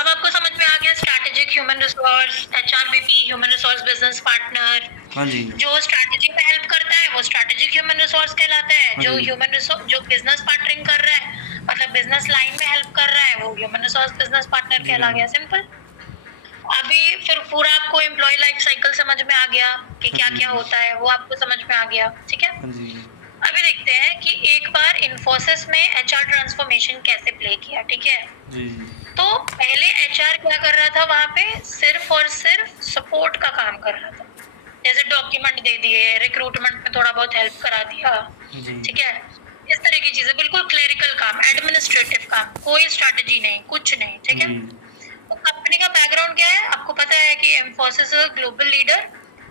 अब आपको समझ में आ गया strategic human resource, HRBP, human resource business partner. हाँ जी। जो स्ट्रैटेजी में हेल्प करता है वो स्ट्रैटेजिक ह्यूमन रिसोर्स कहलाता है। हाँ जो जी। ह्यूमन रिसोर्स जो बिजनेस पार्टनरिंग कर रहा है, मतलब बिजनेस लाइन में हेल्प कर रहा है, वो ह्यूमन रिसोर्स बिजनेस पार्टनर जी कहला मैम। गया। सिंपल। अभी फिर पूरा आपको एम्प्लॉय लाइफ साइकिल समझ में आ गया कि हाँ क्या क्या जी। होता है, वो आपको समझ में आ गया। ठीक है। हाँ जी। अभी देखते हैं कि एक बार इन्फोसिस में एचआर ट्रांसफॉर्मेशन कैसे प्ले किया। ठीक है। जी। तो पहले एचआर क्या कर रहा था वहां पे, सिर्फ और सिर्फ सपोर्ट का काम कर रहा था। जैसे डॉक्यूमेंट दे दिए, रिक्रूटमेंट में थोड़ा बहुत हेल्प करा दिया। जी। ठीक है। इस तरह की चीजें, बिल्कुल क्लेरिकल काम, एडमिनिस्ट्रेटिव काम, कोई स्ट्रेटजी नहीं, कुछ नहीं। ठीक है। जी। तो कंपनी का बैकग्राउंड क्या है आपको पता है कि एम्फोसिस ग्लोबल लीडर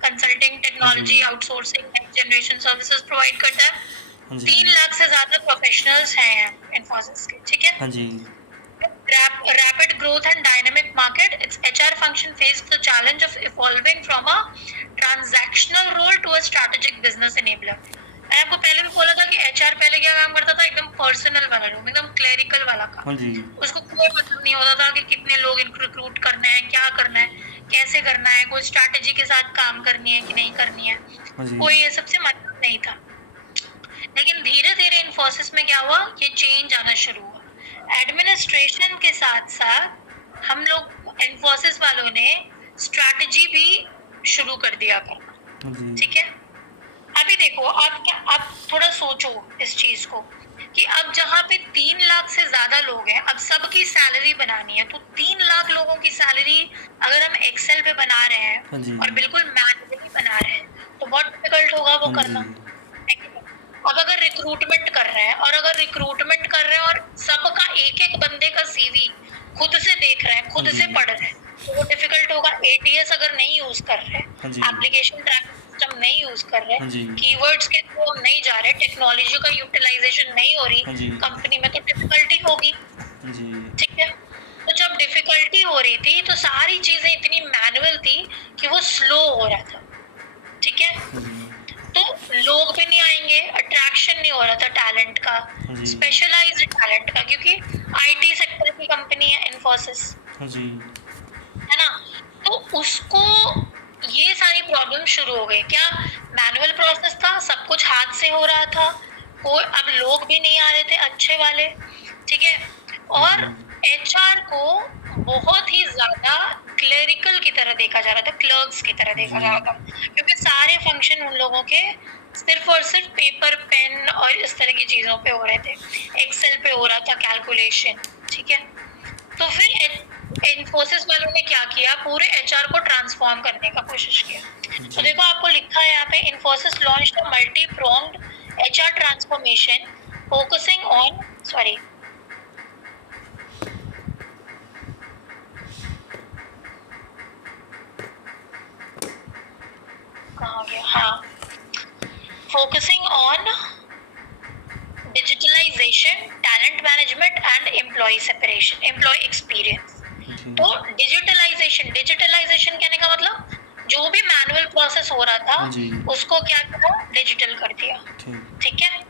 कंसल्टिंग, हाँ जी। Technology, outsourcing, next generation services provide करता है। हाँ जी। 3 लाख से ज्यादा प्रोफेशनल्स हैं इन्फोसिस के। ठीक है। हाँ जी। Rapid growth and dynamic market, its HR function faced the challenge of evolving from a transactional role to a strategic business enabler. मैंने आपको पहले भी बोला था कि एचआर पहले क्या काम करता था, एकदम पर्सनल वाला रूम, एकदम क्लेरिकल वाला हाँ काम। जी। उसको कोई मतलब नहीं होता था कि कितने लोग इनको रिक्रूट करना है, क्या करना है, कैसे करना है, कोई स्ट्रैटेजी के साथ काम करनी है कि नहीं करनी है, हाँ जी। कोई ये सबसे मतलब नहीं था। लेकिन धीरे धीरे इन्फोसिस में क्या हुआ, ये चेंज आना शुरू हुआ। एडमिनिस्ट्रेशन के साथ साथ हम लोग इन्फोसिस वालों ने स्ट्रैटेजी भी शुरू कर दिया करना। हाँ जी। ठीक है। अभी देखो आप थोड़ा सोचो इस चीज को कि अब जहाँ पे 3 लाख से ज्यादा लोग हैं, अब सबकी सैलरी बनानी है, तो 3 लाख लोगों की सैलरी अगर हम एक्सेल पे बना रहे हैं हाँ जी। और बिल्कुल मैन्युअली बना रहे हैं, तो बहुत डिफिकल्ट होगा वो हाँ करना। जी। अब अगर रिक्रूटमेंट कर रहे हैं और सबका एक एक बंदे का सीवी खुद से देख रहे हैं, खुद हाँ से जी। पढ़ रहे हैं, तो वो डिफिकल्ट होगा। एटीएस अगर नहीं यूज कर रहे, हाँ जी। एप्लीकेशन ट्रैकिंग सिस्टम नहीं यूज कर रहे, हाँ जी। कीवर्ड्स के थ्रू हम नहीं जा रहे, टेक्नोलॉजी का यूटिलाइजेशन नहीं हो रही हाँ जी। कंपनी में, तो डिफिकल्टी होगी। हाँ जी। ठीक है। तो जब डिफिकल्टी हो रही थी तो सारी चीजें इतनी मैनुअल थी कि वो स्लो हो रहा था। ठीक है। हाँ जी। तो लोग भी नहीं आएंगे, अट्रैक्शन नहीं हो रहा था टैलेंट का, हाँ जी। स्पेशलाइज्ड टैलेंट का, क्योंकि आईटी सेक्टर की कंपनी है इन्फोसिस, हाँ जी। है ना। तो उसको ये सारी प्रॉब्लम शुरू हो गई। क्या मैनुअल प्रोसेस था, सब कुछ हाथ से हो रहा था, कोई अब लोग भी नहीं आ रहे थे अच्छे वाले। ठीक है। और एचआर को बहुत ही ज्यादा क्लरिकल की तरह देखा जा रहा था, क्लर्क्स की तरह देखा जा रहा था, क्योंकि सारे फंक्शन उन लोगों के सिर्फ और सिर्फ पेपर पेन और इस तरह की चीजों पे हो रहे थे, एक्सेल पे हो रहा था कैलकुलेशन। ठीक है। तो फिर इन्फोसिस वालों ने क्या किया, पूरे एचआर को ट्रांसफॉर्म करने का कोशिश किया। तो देखो आपको लिखा है यहाँ पे, Infosys launched a multi pronged HR transformation focusing on, sorry कहाँ गया, हाँ, focusing on digitalisation, talent management and employ separation, employ experience. तो डिजिटलाइजेशन कहने का मतलब जो भी मैनुअल प्रोसेस हो रहा था हाँ जी। उसको क्या किया, डिजिटल कर दिया। ठीक। ठीक है।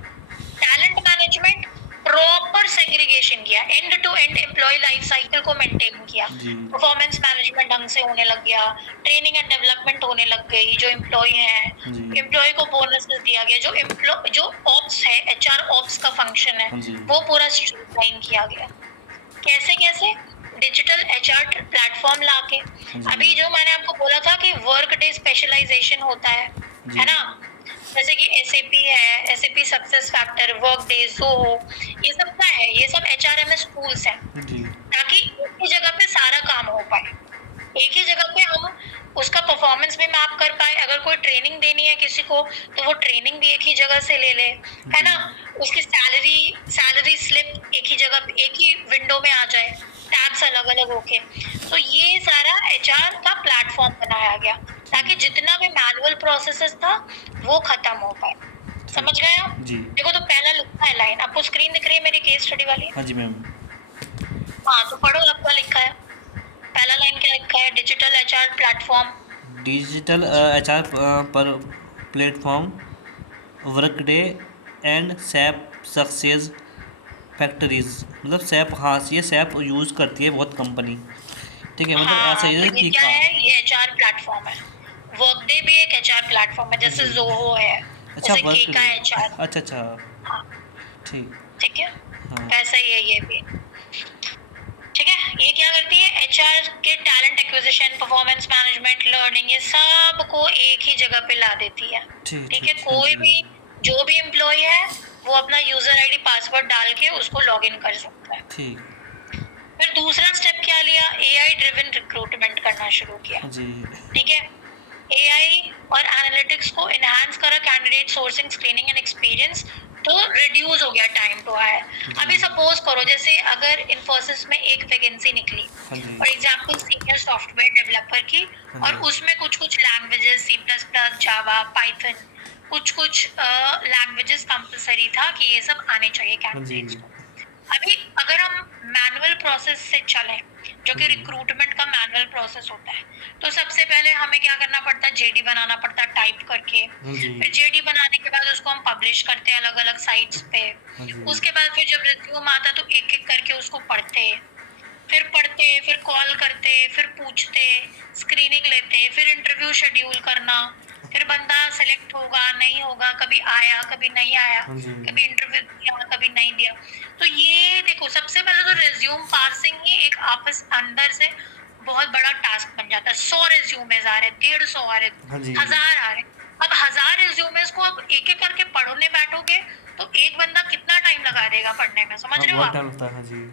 टैलेंट मैनेजमेंट, प्रॉपर सेग्रीगेशन किया, end to end employ life cycle को मेंटेन किया। जी। परफॉर्मेंस मैनेजमेंट ढंग से होने लग गया, ट्रेनिंग एंड डेवलपमेंट होने लग गई, जो एम्प्लॉय हैं जी। एम्प्लॉय को बोनसेस दिया गया, जो ऑप्स है, एचआर ऑप्स का फंक्शन है हाँ जी। वो पूरा स्ट्रीमलाइन किया गया। कैसे कैसे, डिजिटल एचआर प्लेटफॉर्म लाके। हाँ जी। अभी जो मैंने आपको बोला था कि वर्क डे स्पेशलाइजेशन होता जी। है ना, जैसे कि एसएपी है, SAP success factor, work day, Zoho, ये सब क्या है, ये सब एचआरएमएस टूल्स हैं, जी। ताकि एक ही जगह पे सारा काम हो पाए, एक ही जगह पे हम उसका परफॉर्मेंस भी मैप कर पाए। अगर कोई ट्रेनिंग देनी है किसी को तो वो ट्रेनिंग भी एक ही जगह से ले ले, है ना। उसकी सैलरी स्लिप एक ही जगह पे, एक ही विंडो में आ जाए, टैब्स अलग अलग होके। तो ये सारा एचआर का प्लेटफॉर्म बनाया गया ताकि जितना भी मैनुअल प्रोसेसेस था वो खत्म हो पाए। समझ गए आप? जी। देखो तो पहला लिखा है लाइन, आपको स्क्रीन दिख रही है मेरी केस स्टडी वाली? हाँ जी मैम। हाँ, तो पढ़ो आपका लिखा है, पहला लाइन क्या लिखा है, digital HR platform. Digital HR पर platform Workday and SAP success factories मतलब सैप, हाँ ये सैप यूज़ करती है बहुत कंपनी, ठीक है, मतलब ऐसा हाँ, ही तो है ये कि क्या का। है, ये एचआर प्लेटफॉर्म है। वर्कडे भी एक एचआर प्लेटफॉर्म है, हाँ जैसे जी। जोहो है, अच्छा जैसे वर्क केका डे। एचआर। अच्छा अच्छा। हाँ, ठीक। ठीक है, हाँ वैसा ही है ये भी। ठीक है, ये क्या करती है, एचआर के talent acquisition, performance management, learning, ये सब को एक ही जगह पे ला देती है। ठीक ठीक है, ठीक। हाँ कोई जी। भी जो भी एम्प्लॉय है वो अपना यूजर आईडी पासवर्ड डाल के उसको लॉग इन कर सकता है। ठीक। फिर दूसरा स्टेप क्या लिया, एआई ड्रिवन रिक्रूटमेंट करना शुरू किया। हाँ जी। ठीक है, एआई और एनालिटिक्स को एनहांस करा, candidate sourcing, screening and experience, तो रिड्यूस हो गया टाइम टू हायर। अभी सपोज करो, जैसे अगर इन्फोसिस में एक वैकेंसी निकली, हाँ जी। For example senior software developer की, हाँ और जी। उसमें कुछ कुछ languages, C plus plus, Java, Python, कुछ कुछ लैंग्वेजेस कंपलसरी था कि ये सब आने चाहिए हाँ जी। कैंडिडेट्स को। अभी अगर हम मैनुअल प्रोसेस से चलें, जो कि हाँ जी। रिक्रूटमेंट का मैनुअल प्रोसेस होता है, तो सबसे पहले हमें क्या करना पड़ता है, जेडी बनाना पड़ता है टाइप करके। हाँ जी। फिर जेडी बनाने के बाद उसको हम पब्लिश करते हैं अलग अलग साइट्स पे। हाँ जी। उसके बाद फिर जब रिज्यूम आता तो एक एक करके उसको पढ़ते, फिर कॉल करते, फिर पूछते, स्क्रीनिंग लेते, फिर इंटरव्यू शेड्यूल करना, फिर बंदा सेलेक्ट होगा नहीं होगा, कभी आया कभी नहीं आया, हाँ जी। कभी इंटरव्यू दिया कभी नहीं दिया। तो ये देखो, सबसे पहले तो रिज्यूम पार्सिंग ही एक आपस अंदर से बहुत बड़ा टास्क बन जाता है। 100 रिज्यूमेज आ रहे, 150 आ रहे, हाँ जी। 1000 आ रहे। अब 1000 रिज्यूमेज को अब एक एक करके पढ़ने बैठोगे तो एक बंदा कितना टाइम लगा देगा पढ़ने में, समझ हाँ रहे हो बहुत आप? टाइम लगता है। हाँ जी।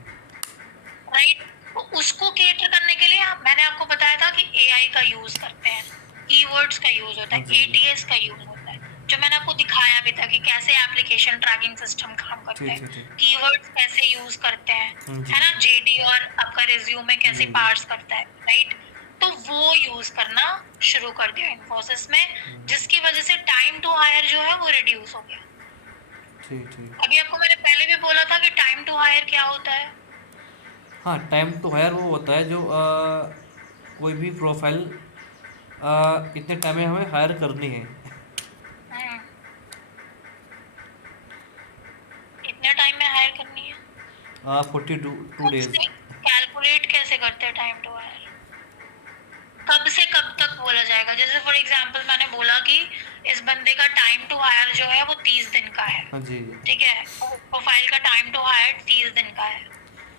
राइट, तो उसको केटर करने के लिए मैंने आपको बताया था कि एआई का यूज करते हैं, कीवर्ड्स का यूज होता हाँ है, जी। एटीएस का यूज होता है, जो मैंने आपको दिखाया भी था कि कैसे एप्लीकेशन ट्रैकिंग सिस्टम काम करते ठीक हैं, ठीक ठीक। कीवर्ड्स कैसे यूज करते हैं, हाँ जी। है ना, जेडी और आपका रिज्यूमे हाँ कैसे जी। पार्स करता है, राइट। तो वो यूज करना शुरू कर दिया इन्फोसिस में, जिसकी वजह से टाइम टू हायर जो है वो रिड्यूस हो गया। ठीक ठीक। अभी आपको मैंने पहले भी बोला था कि टाइम टू हायर क्या होता है। हाँ टाइम टू हायर वो होता है जो कोई भी प्रोफाइल इतने टाइम में हमें हायर करनी है। हम्म, इतने टाइम में हायर करनी है। 42 डेज। उससे कैलकुलेट कैसे करते हैं टाइम टू हायर, कब से कब तक बोला जाएगा? जैसे फॉर एग्जांपल मैंने बोला कि इस बंदे का टाइम टू हायर जो है वो 30 दिन का है, हाँ जी। ठीक है, प्रोफाइल का टाइम टू हायर 30 दिन का है,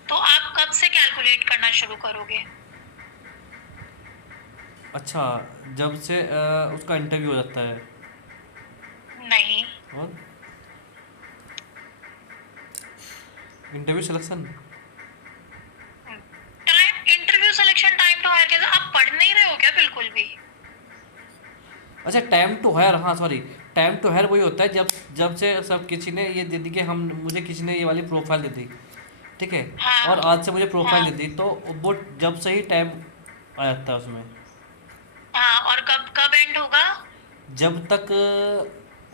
तो आप कब से कैलकुलेट करना शुरू करोगे? अच्छा जब से उसका इंटरव्यू हो जाता है। नहीं, और interview selection. Time interview selection time to hire कैसे, आप पढ़ नहीं रहे हो क्या बिल्कुल भी? अच्छा टाइम टू हायर, हाँ सॉरी, टाइम टू हायर वही होता है जब जब से सब किसी ने ये दे दी कि हम मुझे किसी ने ये वाली प्रोफाइल दे दी, ठीक है, और हाँ, आज से मुझे प्रोफाइल हाँ, दे दी, तो वो जब से ही टाइम आ जाता है उसमें। हाँ, और कब कब एंड होगा? जब तक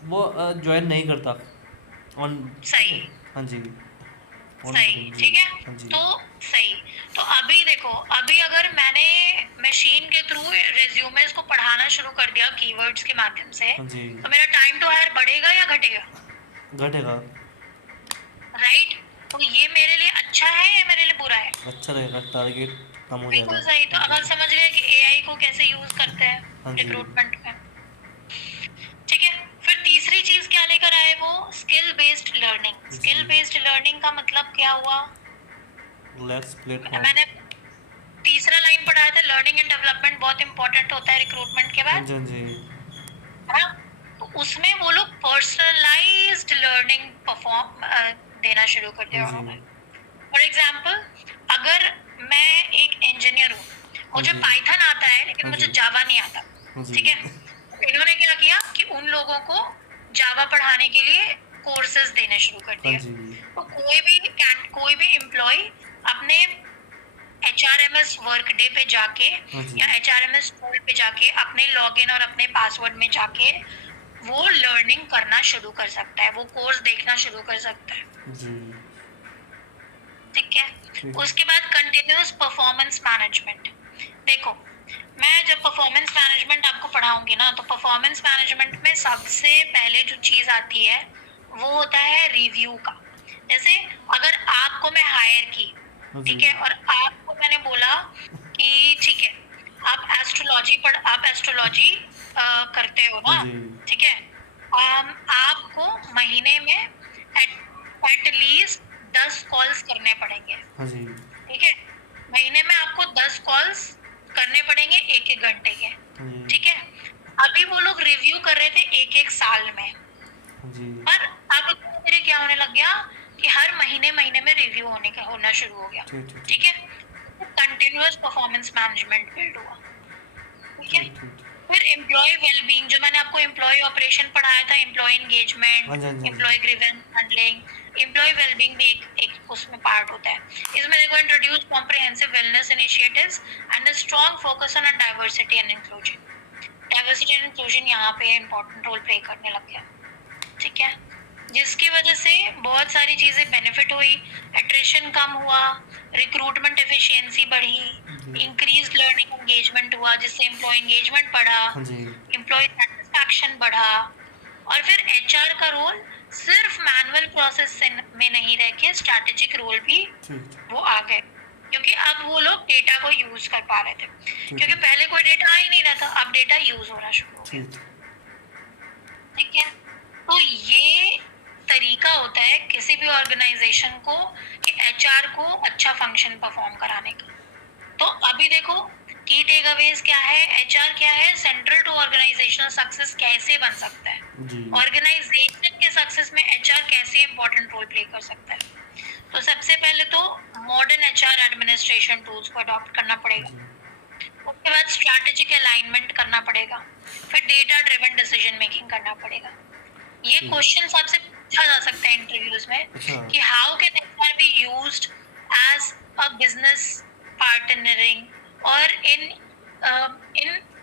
वो ज्वाइन नहीं करता ऑन, ठीक है। सही, हाँ जी। ऑन सही, बोर्डिंग जी। ठीक है। हाँ जी। तो सही, तो अभी देखो, अभी अगर मैंने मशीन के थ्रू रिज्यूमेस को पढ़ाना शुरू कर दिया कीवर्ड्स के माध्यम से, हाँ जी। तो मेरा टाइम टू हायर बढ़ेगा या घटेगा? घटेगा। राइट, तो ये मेरे लिए अच्छा है या मेरे लिए बुरा है? अच्छा रहेगा, टारगेट कम हो बिल्कुल जाएगा। सही। तो हाँ अब जी। आप समझ गए कि एआई को कैसे यूज करते हैं हाँ जी। रिक्रूटमेंट में। ठीक है, फिर तीसरी चीज क्या लेकर आए वो, स्किल बेस्ड लर्निंग। स्किल जी। बेस्ड लर्निंग का मतलब क्या हुआ? Let's platform. मैंने तीसरा लाइन पढ़ाया था, लर्निंग एंड डेवलपमेंट बहुत इंपॉर्टेंट होता है रिक्रूटमेंट के हाँ बाद, जी। हाँ जी। है ना। तो उसमें वो लोग पर्सनलाइज्ड लर्निंग परफॉर्म देना शुरू कर हाँ दिया जी। उन्होंने। फॉर एग्जाम्पल, अगर मैं एक इंजीनियर हूँ, हाँ मुझे जी। पाइथन आता है लेकिन हाँ मुझे जी। जावा नहीं आता, हाँ जी। ठीक है, तो इन्होंने क्या किया कि उन लोगों को जावा पढ़ाने के लिए कोर्सेज देने शुरू कर हाँ दिए। जी। तो कोई भी एम्प्लॉय अपने HRMS वर्कडे पे जाके हाँ जी। या HRMS टूल पे जाके अपने लॉगिन और अपने पासवर्ड में जाके वो लर्निंग करना शुरू कर सकता है, वो कोर्स देखना शुरू कर सकता है। जी। ठीक है, ठीक। उसके बाद कंटिन्यूअस परफॉर्मेंस मैनेजमेंट। देखो, मैं जब परफॉर्मेंस मैनेजमेंट आपको पढ़ाऊंगी ना, तो परफॉर्मेंस मैनेजमेंट में सबसे पहले जो चीज आती है वो होता है रिव्यू का। जैसे अगर आपको मैं हायर की, हाँ ठीक जी। है, और आपको मैंने बोला कि ठीक है, आप एस्ट्रोलॉजी करते हो हाँ ना, जी। ठीक है, आपको महीने में एट लीस्ट 10 कॉल्स करने पड़ेंगे, हाँ जी। ठीक है, महीने में आपको 10 कॉल्स करने पड़ेंगे 1-1 घंटे के, हाँ जी। ठीक है। अभी वो लोग रिव्यू कर रहे थे 1-1 साल में, हाँ जी। पर अब धीरे धीरे क्या होने लग गया कि हर महीने महीने में रिव्यू होना शुरू हो गया, ठीक ठीक ठीक ठीक है। कंटिन्यूअस परफॉर्मेंस मैनेजमेंट बिल्ड हुआ, ठीक है। ठीक ठीक। फिर एम्प्लॉय वेलबींग, जो मैंने आपको एम्प्लॉय ऑपरेशन पढ़ाया था, एम्प्लॉय हाँ एंगेजमेंट, जी, हाँ जी, हाँ एम्प्लॉय जी। ग्रीवेंस हैंडलिंग, एम्प्लॉय वेलबींग भी एक उसमें पार्ट होता है। इसमें देखो, introduce comprehensive wellness initiatives and a strong focus on diversity and inclusion. Diversity and inclusion यहाँ पे इंपॉर्टेंट रोल प्ले करने लग गया, ठीक है, जिसकी वजह से बहुत सारी चीजें बेनिफिट हुई, एट्रिशन कम हुआ, रिक्रूटमेंट एफिशिएंसी बढ़ी, जी। इंक्रीज लर्निंग एंगेजमेंट हुआ जिससे एम्प्लॉय एंगेजमेंट बढ़ा, हाँ जी। एम्प्लॉय सेटिस्फैक्शन बढ़ा, और फिर एचआर का रोल सिर्फ मैनुअल प्रोसेस से में नहीं रह के स्ट्रैटेजिक रोल भी ठीक वो आ गए, क्योंकि अब वो लोग डेटा को यूज कर पा रहे थे, ठीक क्योंकि ठीक पहले कोई डेटा आ ही नहीं रहा था, अब डेटा यूज होना शुरू हो गया, ठीक। ठीक है। तो ये तरीका होता है किसी भी ऑर्गेनाइजेशन को कि एचआर को अच्छा फंक्शन परफॉर्म कराने का। तो अभी देखो, की टेक अवेज क्या है, एचआर क्या है, सेंट्रल टू ऑर्गेनाइजेशनल सक्सेस कैसे बन सकता है, जी। ऑर्गेनाइजेशन के सक्सेस में एचआर कैसे इंपॉर्टेंट रोल प्ले कर सकता है। तो सबसे पहले तो मॉडर्न एचआर एडमिनिस्ट्रेशन टूल्स को अडॉप्ट करना पड़ेगा, जी। उसके बाद स्ट्रैटेजिक अलाइनमेंट करना पड़ेगा, फिर डेटा ड्रिवन डिसीजन मेकिंग करना पड़ेगा। ये ठीक। क्वेश्चन आपसे पूछा जा सकता है इंटरव्यूज में अच्छा। कि how can HR be used as a business partnering और in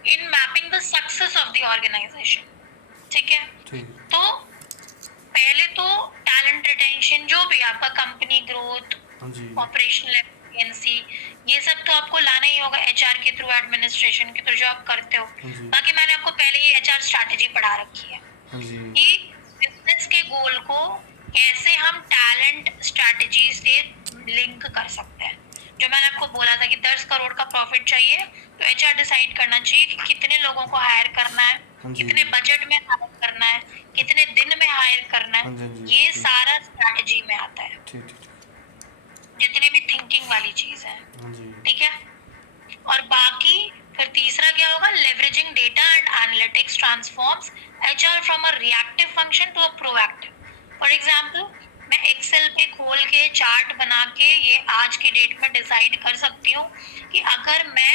in mapping the success of the organisation, ठीक है। ठीक। तो पहले तो टैलेंट रिटेंशन, जो भी आपका कंपनी ग्रोथ, हाँ जी। ऑपरेशनल एफिशिएंसी, ये सब तो आपको लाना ही होगा एचआर के थ्रू, एडमिनिस्ट्रेशन के थ्रू जो आप करते हो। हाँ जी। बाकी मैंने आपको पहले ही एचआर स्ट्रैटेजी पढ़ा रखी है हाँ जी। कि बिजनेस के गोल को कैसे हम टैलेंट स्ट्रैटेजी से लिंक कर सकते हैं। जो मैंने आपको बोला था कि 10 करोड़ का प्रॉफिट चाहिए, तो एचआर डिसाइड करना चाहिए कि कितने लोगों को हायर करना है, हाँ जी। कितने बजट में हायर करना है, कितने दिन में हायर करना हाँ जी, है, हाँ जी। ये ठीक सारा स्ट्रैटेजी में आता है, ठीक ठीक। जितने भी थिंकिंग वाली चीज है, हाँ जी। ठीक है। और बाकी फिर तीसरा क्या होगा, leveraging data and analytics transforms HR from a reactive function to a proactive. For example, मैं एक्सेल पे खोल के चार्ट बना के ये आज की डेट में डिसाइड कर सकती हूँ कि अगर मैं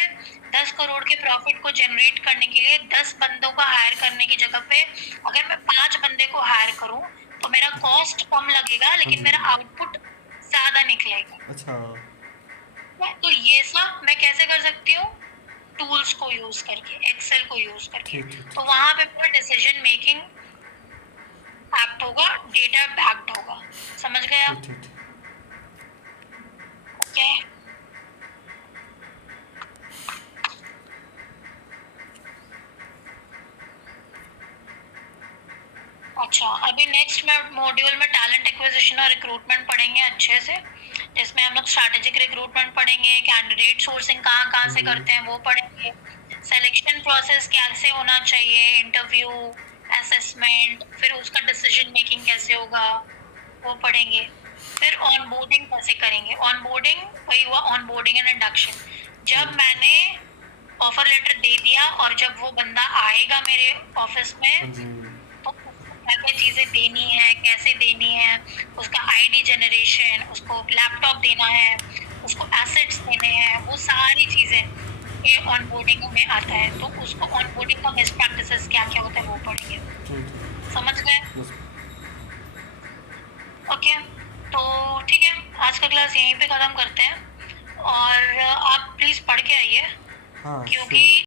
10 करोड़ के प्रॉफिट को जनरेट करने के लिए 10 बंदों को हायर करने की जगह पे अगर मैं 5 बंदे को हायर करूँ तो मेरा कॉस्ट कम लगेगा, हाँ लेकिन जी। मेरा आउटपुट ज्यादा निकलेगा। अच्छा। तो ये सब मैं कैसे कर सकती हूँ, टूल्स को यूज करके, एक्सेल को यूज करके। ठीक ठीक तो ठीक वहां पे पूरा डिसीजन मेकिंग एक्ट होगा, डेटा बैक्ड होगा, समझ गए ठीक आप? ठीक ठीक। ओके, अच्छा, अभी नेक्स्ट में मॉड्यूल में टैलेंट एक्विजिशन और रिक्रूटमेंट पढ़ेंगे अच्छे से, जिसमें हम लोग स्ट्रैटेजिक रिक्रूटमेंट पढ़ेंगे, कैंडिडेट सोर्सिंग कहाँ कहाँ से जी। करते हैं वो पढ़ेंगे, सिलेक्शन प्रोसेस कैसे होना चाहिए, इंटरव्यू, असेसमेंट, फिर उसका डिसीजन मेकिंग कैसे होगा वो पढ़ेंगे, फिर ऑनबोर्डिंग कैसे करेंगे। ऑनबोर्डिंग वही हुआ, ऑनबोर्डिंग एंड इंडक्शन। जब मैंने ऑफर लेटर दे दिया और जब वो बंदा आएगा मेरे ऑफिस हाँ में, जी। तो उसको क्या क्या चीजें देनी है, कैसे देनी है, उसका आईडी जनरेशन, उसको लैपटॉप देना है, उसको एसेट्स देने हैं, वो सारी चीजें ये ऑनबोर्डिंग में आता है। तो उसको ऑनबोर्डिंग का बेस्ट प्रैक्टिसेस क्या क्या होता है वो पढ़ेंगे, ठीक ठीक। समझ गए? बस। ओके, तो ठीक है, आज का क्लास यहीं पे खत्म करते हैं, और आप प्लीज पढ़ के आइए, हाँ क्योंकि श्योर।